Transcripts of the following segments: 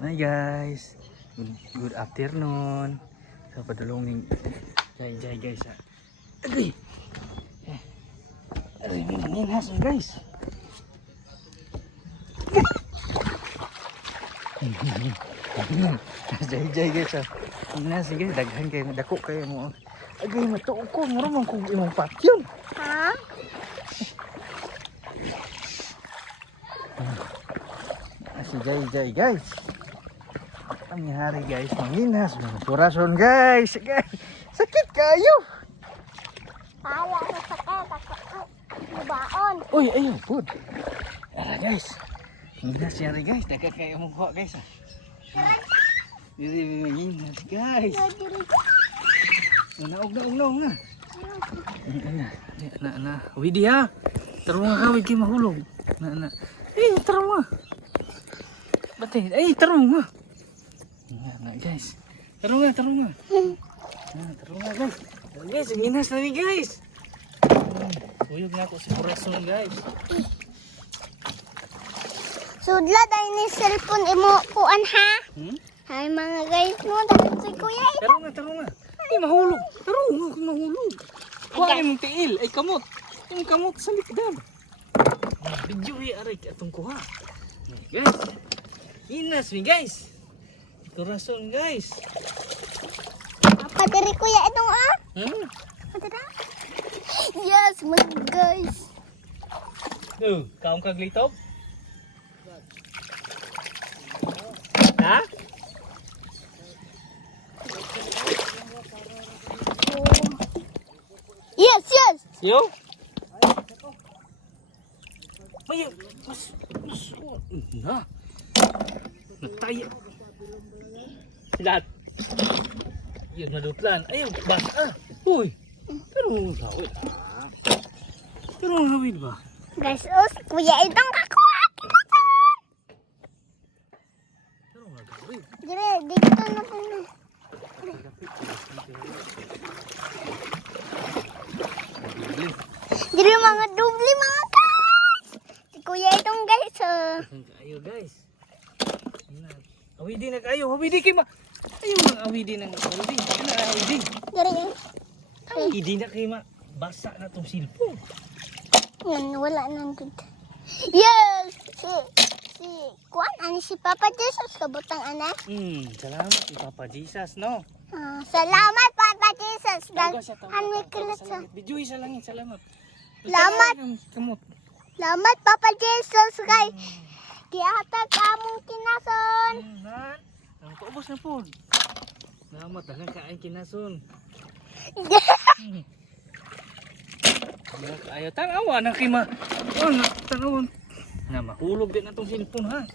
Hi guys, good afternoon. So padulong jay guys. Agoy. Aray minahas guys. Jay guys. Minahas guys, daghan kayo, dako kayo mo. Agoy matuo ko, mura man kung imong patyon. Ha? Si Jay guys. Ang nangyari guys, manginas, surason guys. Sakit kayo. Pala sa sakit, ako. Baon. Uy, ayun, pud. Ara guys. Manginas yari guys, daga kayo mong guys. Diri manginas guys. Naog na. Na. Widi ha. Tarong nga kawig kayo mahulog. Na. Tarong nga. Batay, tarong nga. Na guys. Tarong nga. Tarong nga guys. Guys, manginas na ni guys. Uyog na ako si Corazon guys. Sudla dahil ni cellphone imo kuan ha. Hay mga guys mo, dahil si kuya ito. Tarong nga. Ay mahulog. Tarong nga kung mahulog. Kuha ay mong tiil. Ay kamot. Yung kamot sa likdan. Video aray atong kuha. Guys. Inas mi guys. Corazon guys. Apa diri kuya itong Patara. Yes mga guys. Kaong kaglitop? Ha? Yes. Yo? May mas na. Nataya. Lahat. Yun maduplan. Ayaw, basa. Uy. Pero hawid. Pero hawid ba? Guys, si kuya itong kakuha. Pero hawid. Dire, dito na po na. Dire mga dubli mga guys. Si kuya itong guys. Ayo guys. Awidi na kayo. Awidi kayo ma. Ayaw mga awidi ng awidi. Ano awidi? Dire yan. Awidi na kayo ma. Basa na itong silpo. Yan, wala nang good. Yes! Si Kuan, ani si Papa Jesus, kabutang anak. Salamat si Papa Jesus, no? Salamat, Papa Jesus. Ano Video isa lang yun, salamat. Salamat. Kamot. Salamat, Papa Jesus, kay kihatag kamong kinason. Ang paubos na po. Salamat, dagang kain kinason. Ayaw, tanawa na kima. Tanawan. Na mahulog din na itong cellphone ha.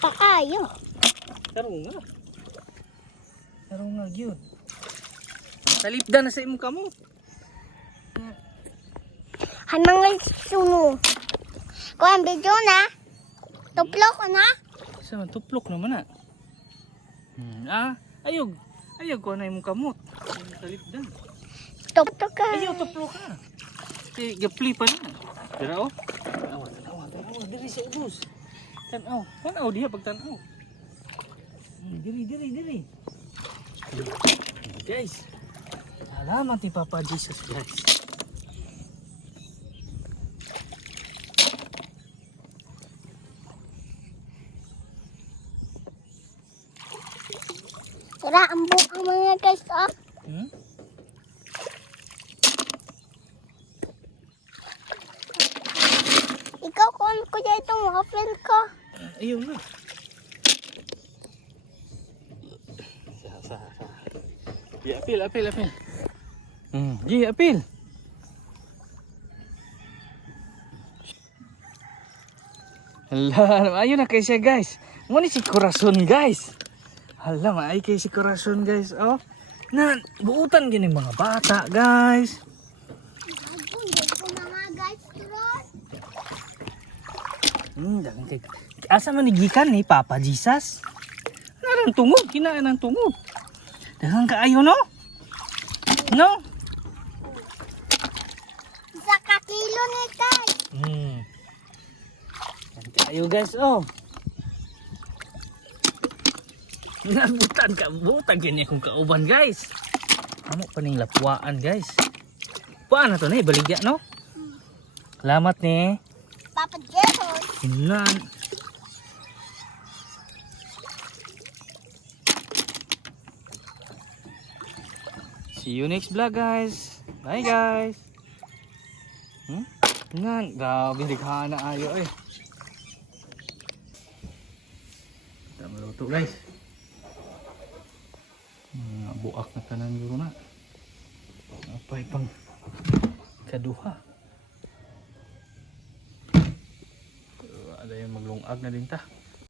Paayo. Tarong nga gyud. Talipda na sa imong kamot. Hanang suno. Kuan video na. Tuplok ko na. Sa tuplok naman na. Ayog ko na imong kamot. Talipda. Tuplok ka. Ayaw tuplok ka. Gapli pa na. Pero tanawa. Diri sa ubos. Tanaw diha pag tanaw. Diri. Guys. Salamat ni Papa Jesus guys. Tara, ang buka mga guys. Ikaw kung kuya itong waffle ko. Ayaw na. Apil. Apil. Hala, ayun na kayo siya guys. Muna si Corazon guys. Hala, maay kayo si Corazon guys. Oh, na buutan gini mga bata guys. Dagang kay. Asa man gikan ni Papa Jesus? Narang tungod, kinaan ng tungod. Dagang kaayo no? No? Sa kakilo ni guys. Ayo guys, oh. Nabutan ka, butang gini akong kauban guys. Amo pa ning lapuan guys. Paano to na baligya no? Salamat ni. Papa Jesus. Inan. See you next vlog guys. Bye guys. Inan, grabe dighana ayo eh. Kita maluto guys. Buak na tanan guro na. Apay pang kaduha. Ada yang maglungag na din ta.